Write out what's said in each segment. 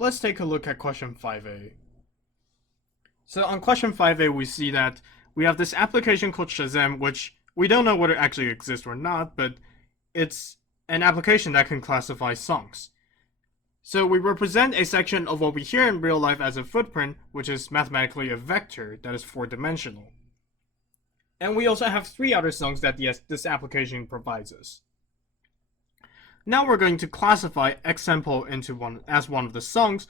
let's take a look at question 5a. So on question 5a, we see that we have this application called Shazam, which we don't know whether it actually exists or not, but it's an application that can classify songs. So we represent a section of what we hear in real life as a footprint, which is mathematically a vector that is four-dimensional. And we also have three other songs that this application provides us. Now we're going to classify X sample into one of the songs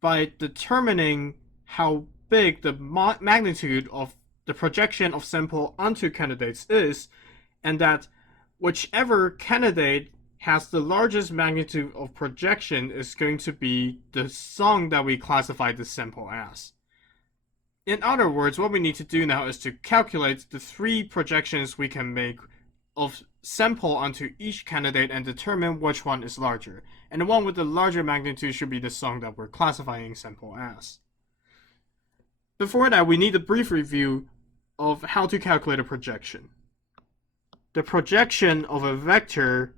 by determining how big the magnitude of the projection of sample onto candidates is, and that whichever candidate has the largest magnitude of projection is going to be the song that we classify the sample as. In other words, what we need to do now is to calculate the three projections we can make of sample onto each candidate and determine which one is larger. And the one with the larger magnitude should be the song that we're classifying sample as. Before that, we need a brief review of how to calculate a projection. The projection of a vector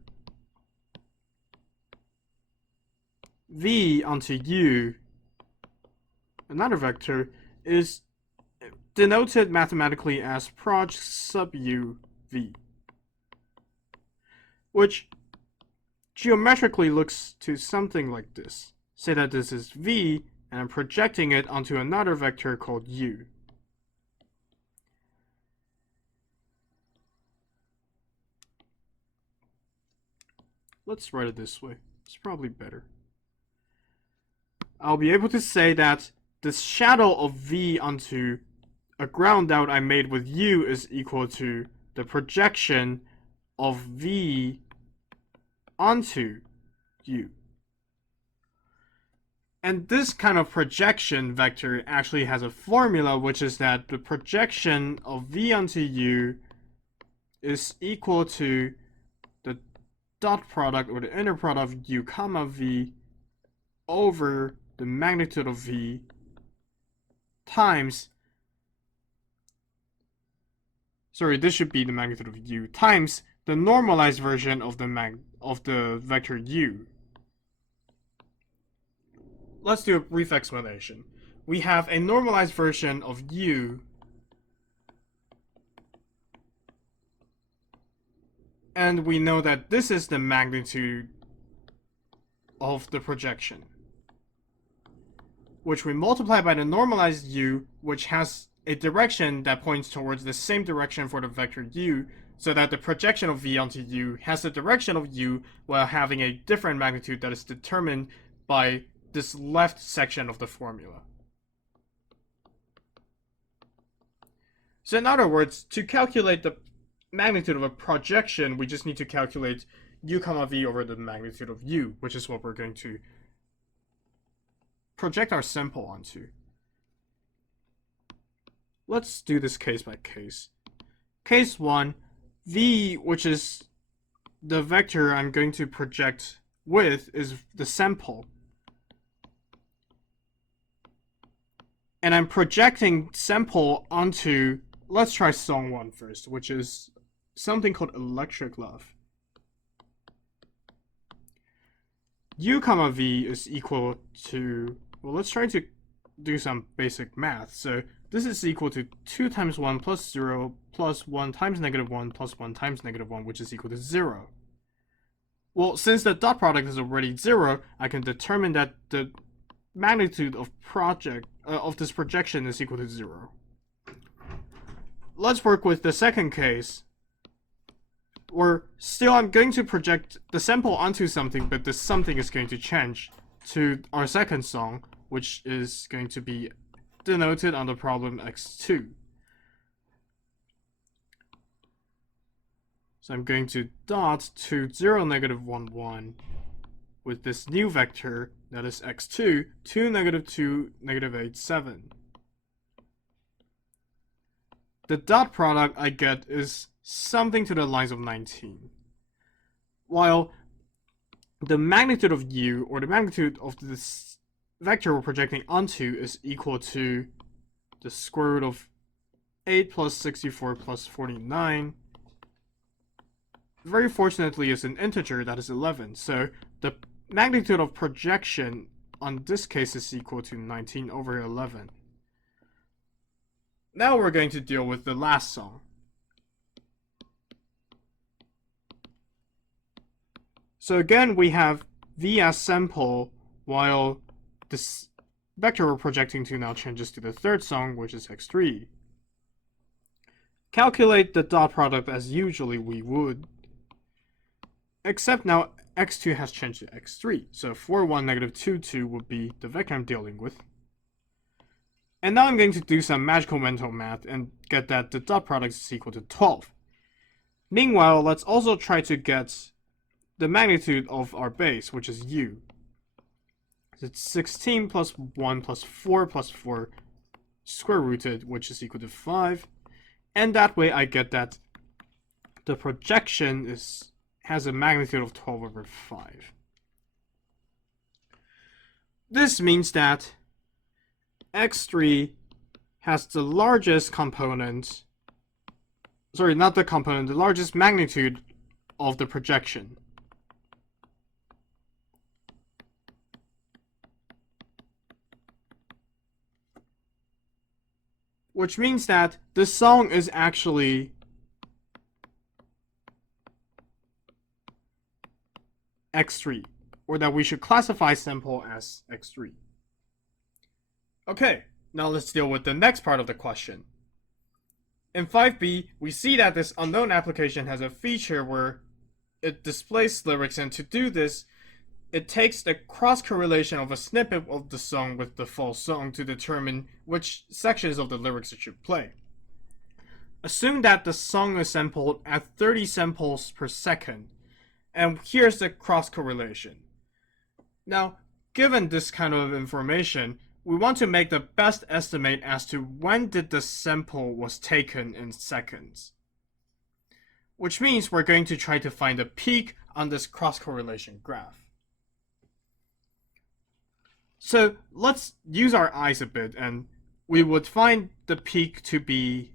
v onto u, another vector, is denoted mathematically as proj sub u v, which geometrically looks to something like this. Say that this is v, and I'm projecting it onto another vector called u. Let's write it this way. It's probably better. I'll be able to say that the shadow of v onto a ground dot I made with u is equal to the projection of v onto u. And this kind of projection vector actually has a formula, which is that the projection of v onto u is equal to the dot product or the inner product of u comma v over the magnitude of v times, this should be the magnitude of u times the normalized version of the vector u. Let's do a brief explanation. We have a normalized version of u and we know that this is the magnitude of the projection, which we multiply by the normalized u, which has a direction that points towards the same direction for the vector u, so that the projection of v onto u has the direction of u while having a different magnitude that is determined by this left section of the formula. So in other words, to calculate the magnitude of a projection, we just need to calculate u comma v over the magnitude of u, which is what we're going to project our sample onto. Let's do this case by case. Case 1, v, which is the vector I'm going to project with, is the sample. And I'm projecting sample onto, let's try song 1 first, which is something called Electric Love. U comma v is equal to, well, let's try to do some basic math. So this is equal to 2 times 1 plus 0 plus 1 times negative 1 plus 1 times negative 1, which is equal to 0. Well, since the dot product is already 0, I can determine that the magnitude of this projection is equal to 0. Let's work with the second case, where still I'm going to project the sample onto something, but this something is going to change to our second song, which is going to be denoted on the problem x2. So I'm going to dot to 0, negative 1, 1 with this new vector that is x2 to negative 2, negative 8, 7. The dot product I get is something to the lines of 19. While the magnitude of u, or the magnitude of this vector we're projecting onto, is equal to the square root of 8 plus 64 plus 49. Very fortunately, it's an integer that is 11. So the magnitude of projection on this case is equal to 19 over 11. Now we're going to deal with the last song. So again, we have V as sample, while this vector we're projecting to now changes to the third song, which is x3. Calculate the dot product as usually we would, except now x2 has changed to x3, so 4, 1, negative 2, 2 would be the vector I'm dealing with. And now I'm going to do some magical mental math and get that the dot product is equal to 12. Meanwhile, let's also try to get the magnitude of our base, which is u. It's 16 plus 1 plus 4 square rooted, which is equal to 5. And that way I get that the projection has a magnitude of 12 over 5. This means that x3 has the largest component, sorry, not the component, the largest magnitude of the projection. Which means that the song is actually x3, or that we should classify sample as x3. Okay, now let's deal with the next part of the question. In 5b, we see that this unknown application has a feature where it displays lyrics, and to do this, it takes the cross-correlation of a snippet of the song with the full song to determine which sections of the lyrics it should play. Assume that the song is sampled at 30 samples per second, and here's the cross-correlation. Now, given this kind of information, we want to make the best estimate as to when did the sample was taken in seconds. Which means we're going to try to find a peak on this cross-correlation graph. So let's use our eyes a bit, and we would find the peak to be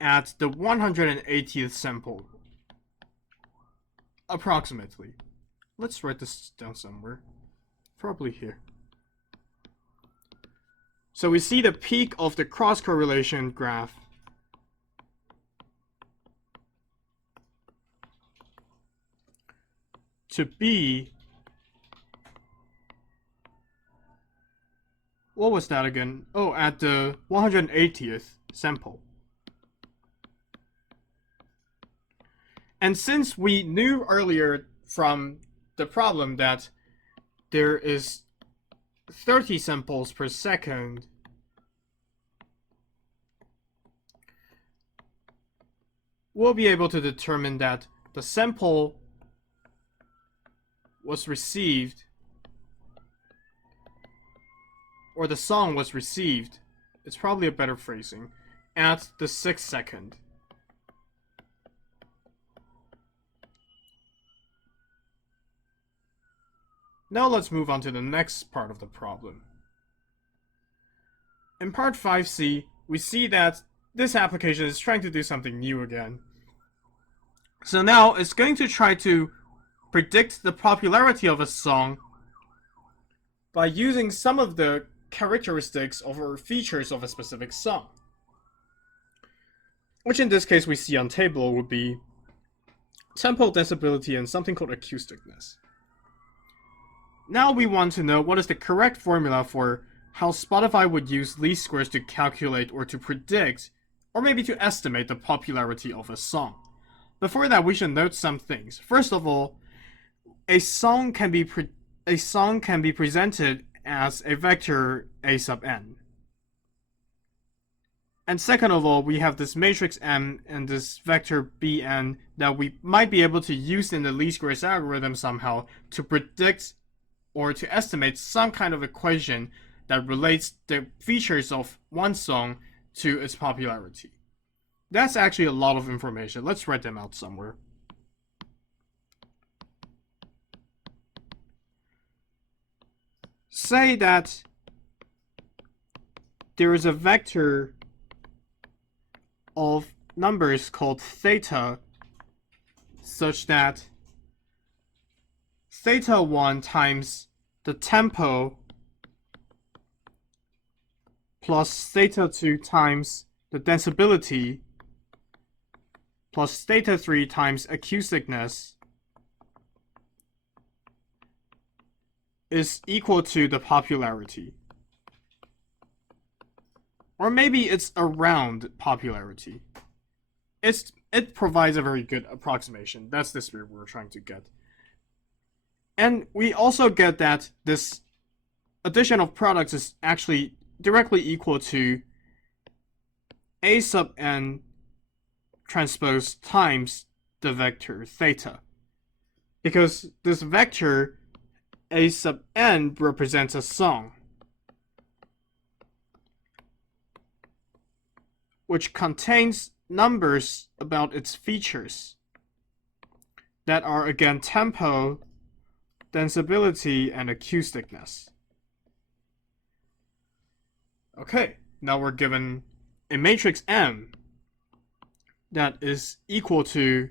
at the 180th sample, approximately. Let's write this down somewhere, probably here. So we see the peak of the cross-correlation graph to be, what was that again? Oh, at the 180th sample. And since we knew earlier from the problem that there is 30 samples per second, we'll be able to determine that the sample was received, or the song was received, it's probably a better phrasing, at the 6th second. Now let's move on to the next part of the problem. In part 5c, we see that this application is trying to do something new again. So now it's going to try to predict the popularity of a song by using some of the characteristics or features of a specific song. Which in this case we see on table would be tempo densibility and something called acousticness. Now we want to know what is the correct formula for how Spotify would use least squares to calculate or to predict, or maybe to estimate the popularity of a song. Before that, we should note some things. First of all, a song can be presented as a vector a sub n. And second of all, we have this matrix M and this vector Bn that we might be able to use in the least squares algorithm somehow to predict or to estimate some kind of equation that relates the features of one song to its popularity. That's actually a lot of information. Let's write them out somewhere. Say that there is a vector of numbers called theta, such that theta 1 times the tempo plus theta 2 times the densibility plus theta 3 times acousticness is equal to the popularity. Or maybe it's around popularity. It provides a very good approximation. That's the spirit we're trying to get. And we also get that this addition of products is actually directly equal to a sub n transpose times the vector theta. Because this vector a sub n represents a song, which contains numbers about its features that are again tempo, densibility, and acousticness. Okay, now we're given a matrix M that is equal to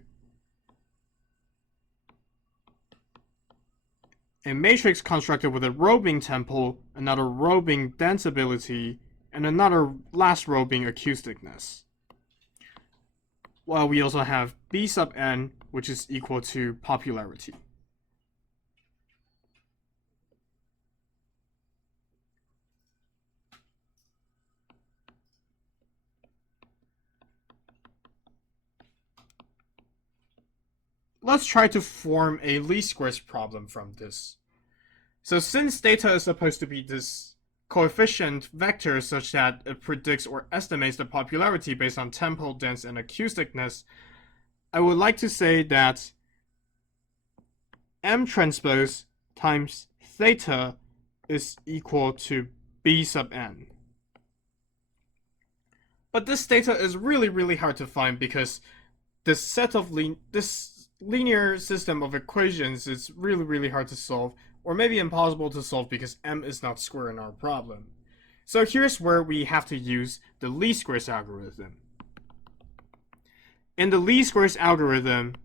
a matrix constructed with a rho being tempo, another rho being densibility, and another last rho being acousticness. While we also have B sub n, which is equal to popularity. Let's try to form a least squares problem from this. So since theta is supposed to be this coefficient vector such that it predicts or estimates the popularity based on tempo, dense, and acousticness, I would like to say that M transpose times theta is equal to B sub n. But this theta is really hard to find because this set of this linear system of equations is really hard to solve, or maybe impossible to solve because M is not square in our problem. So here's where we have to use the least squares algorithm. In the least squares algorithm,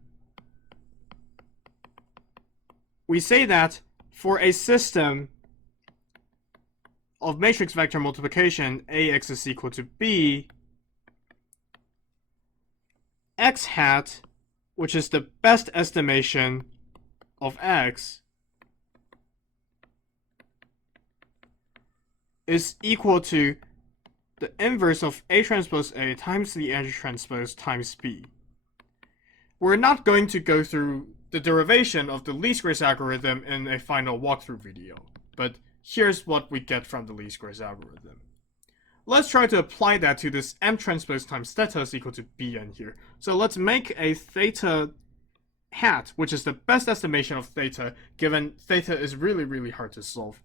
we say that for a system of matrix vector multiplication, AX is equal to B, X hat, which is the best estimation of X, is equal to the inverse of A transpose A times the N transpose times B. We're not going to go through the derivation of the least squares algorithm in a final walkthrough video, but here's what we get from the least squares algorithm. Let's try to apply that to this M transpose times theta is equal to Bn here. So let's make a theta hat, which is the best estimation of theta, given theta is really hard to solve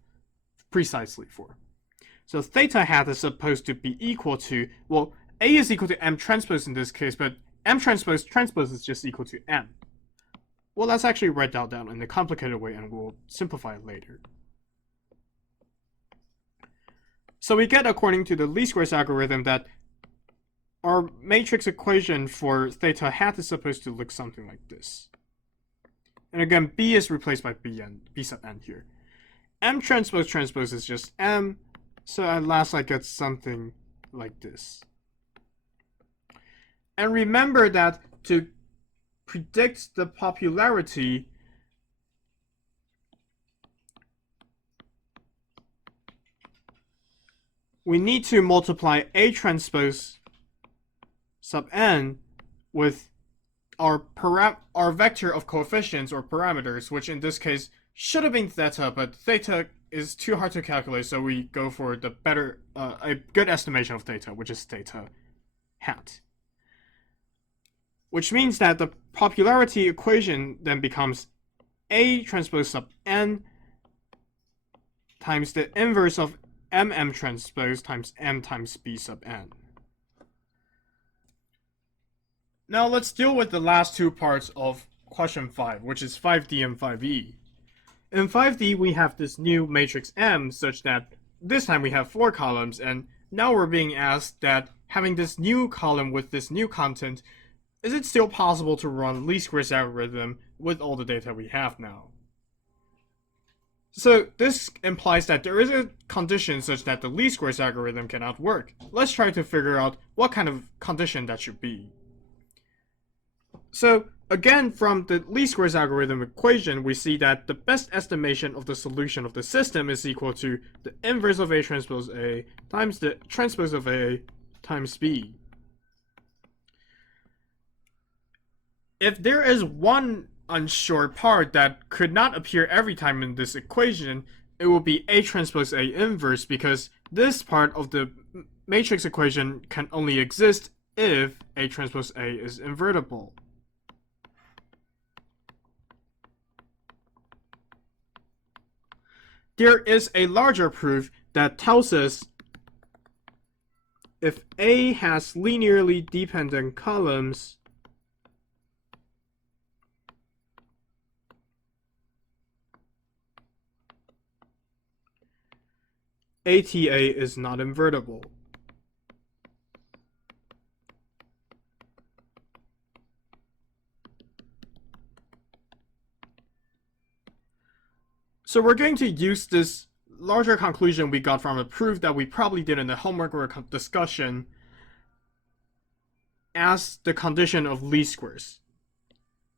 precisely for. So theta hat is supposed to be equal to, well, A is equal to M transpose in this case, but M transpose is just equal to M. Well, let's actually write that down in a complicated way and we'll simplify it later. So we get, according to the least squares algorithm, that our matrix equation for theta hat is supposed to look something like this. And again, B is replaced by B sub n here. M transpose is just M, so at last I get something like this. And remember that to predict the popularity, we need to multiply A transpose sub n with our vector of coefficients or parameters, which in this case should have been theta, but theta is too hard to calculate, so we go for the better, a good estimation of theta, which is theta hat. Which means that the popularity equation then becomes A transpose sub n times the inverse of MM transpose times M times B sub n. Now let's deal with the last two parts of question 5, which is 5D and 5E. In 5D, we have this new matrix M such that this time we have 4 columns, and now we're being asked that having this new column with this new content, is it still possible to run least squares algorithm with all the data we have now? So this implies that there is a condition such that the least squares algorithm cannot work. Let's try to figure out what kind of condition that should be. So again, from the least squares algorithm equation, we see that the best estimation of the solution of the system is equal to the inverse of A transpose A times the transpose of A times B. If there is one unsure part that could not appear every time in this equation, it will be A transpose A inverse, because this part of the matrix equation can only exist if A transpose A is invertible. There is a larger proof that tells us if A has linearly dependent columns, ATA is not invertible. So we're going to use this larger conclusion we got from a proof that we probably did in the homework or discussion as the condition of least squares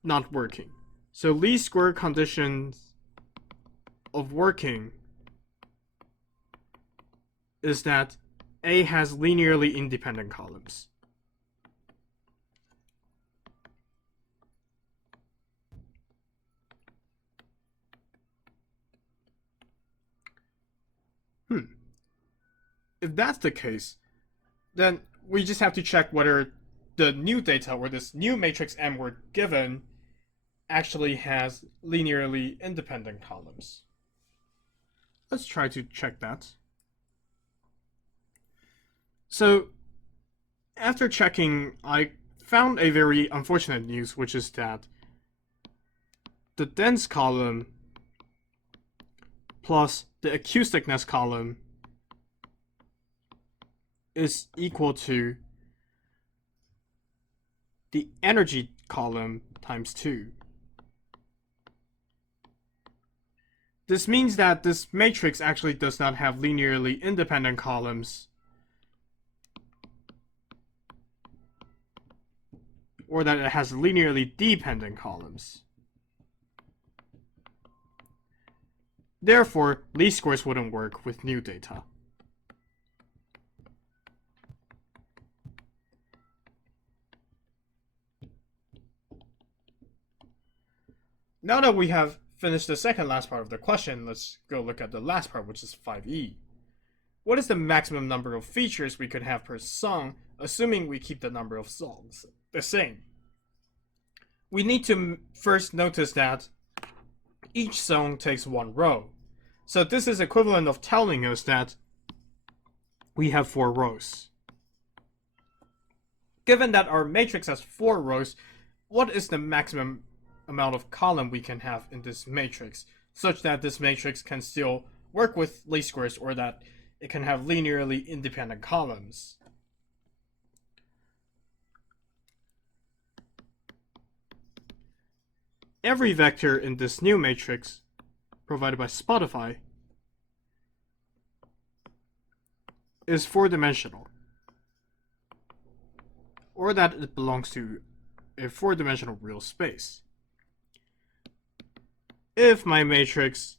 not working. So least square conditions of working is that A has linearly independent columns. If that's the case, then we just have to check whether the new data or this new matrix M we're given actually has linearly independent columns. Let's try to check that. So after checking, I found a very unfortunate news, which is that the dense column plus the acousticness column is equal to the energy column times 2. This means that this matrix actually does not have linearly independent columns, or that it has linearly dependent columns. Therefore, least squares wouldn't work with new data. Now that we have finished the second last part of the question, let's go look at the last part, which is 5e. What is the maximum number of features we could have per song, assuming we keep the number of songs the same? We need to first notice that each song takes one row. So this is equivalent of telling us that we have 4 rows. Given that our matrix has 4 rows, what is the maximum amount of column we can have in this matrix, such that this matrix can still work with least squares, or that it can have linearly independent columns? Every vector in this new matrix provided by Spotify is 4-dimensional, or that it belongs to a 4-dimensional real space. If my matrix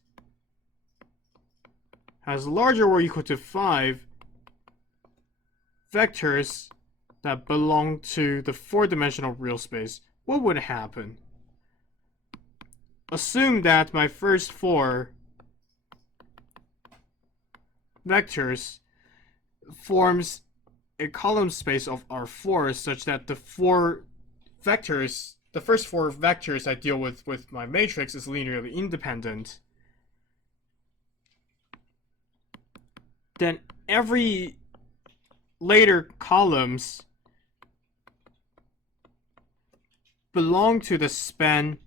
has larger or equal to 5 vectors that belong to the 4-dimensional real space, what would happen? Assume that my first 4 vectors forms a column space of R4, such that the 4 vectors, the first 4 vectors I deal with my matrix is linearly independent. Then every later columns belong to the span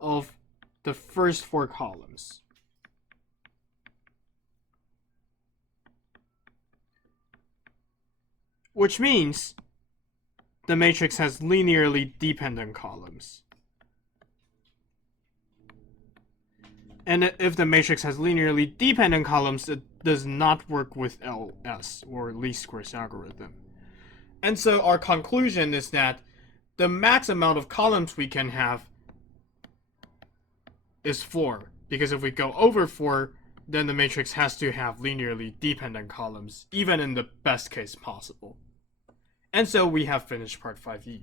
of the first 4 columns. Which means the matrix has linearly dependent columns. And if the matrix has linearly dependent columns, it does not work with LS, or least squares algorithm. And so our conclusion is that the max amount of columns we can have is 4. Because if we go over 4, then the matrix has to have linearly dependent columns, even in the best case possible. And so we have finished part 5e.